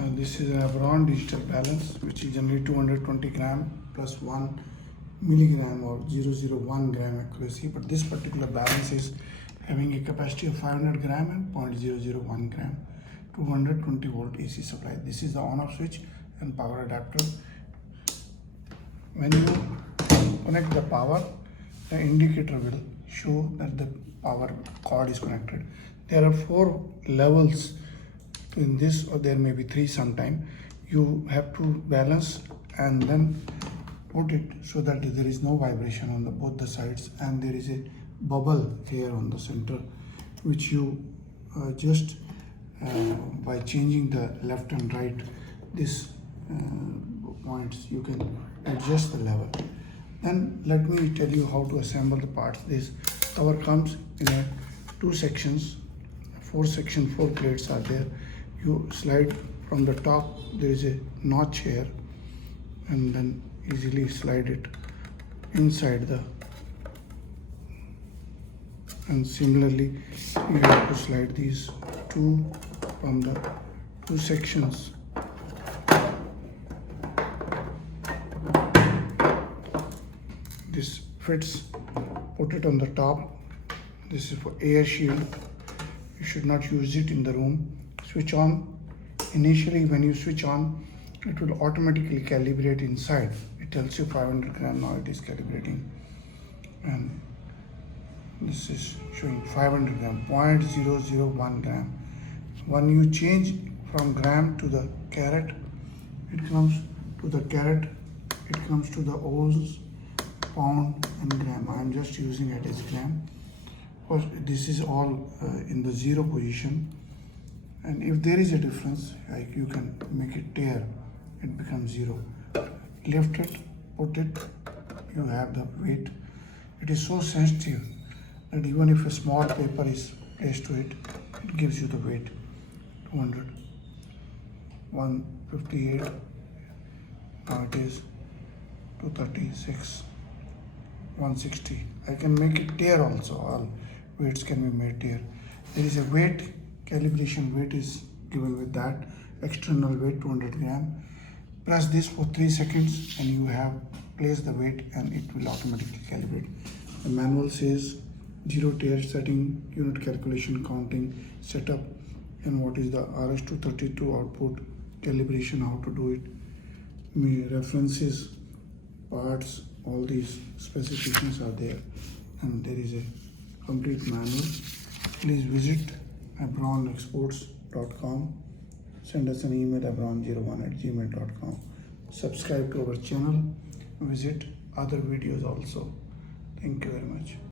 This is a Abron digital balance, which is generally 220 gram plus 1 milligram or 0.001 gram accuracy. But this particular balance is having a capacity of 500 gram and 0.001 gram, 220 volt AC supply. This is the on-off switch and power adapter. When you connect the power, the indicator will show that the power cord is connected. There are 4 levels in this, or there may be 3 sometime. You have to balance and then put it so that there is no vibration on both the sides, and there is a bubble here on the center, which you just by changing the left and right this points, you can adjust the level. Then let me tell you how to assemble the parts. This cover comes in 2 sections, 4 plates are there. You slide from the top, there is a notch here, and then easily slide it inside and similarly you have to slide these 2 from the 2 sections. This fits, put it on the top. This is for air shield. You should not use it in the room. Switch on. Initially when you switch on, it will automatically calibrate inside. It tells you 500 gram, now it is calibrating, and this is showing 500 gram, 0.001 gram. When you change from gram to the carat, it comes to the carat, it comes to the ounce, pound and gram. I am just using it as gram. First, this is all in the 0 position, and if there is a difference, like you can make it tear, it becomes 0. Lift it, put it, you have the weight. It is so sensitive that even if a small paper is placed to it, it gives you the weight. 200, 158, now it is 236, 160. I can make it tear also. All weights can be made tear. There is a weight, calibration weight is given with that. External weight 200 gram. Press this for 3 seconds and you have placed the weight, and it will automatically calibrate. The manual says 0 tear setting, unit calculation, counting, setup, and what is the RS-232 output, calibration, how to do it, references, parts, all these specifications are there, and there is a complete manual. Please visit abronexports.com. Send us an email abron01@gmail.com. Subscribe to our channel. Visit other videos also. Thank you very much.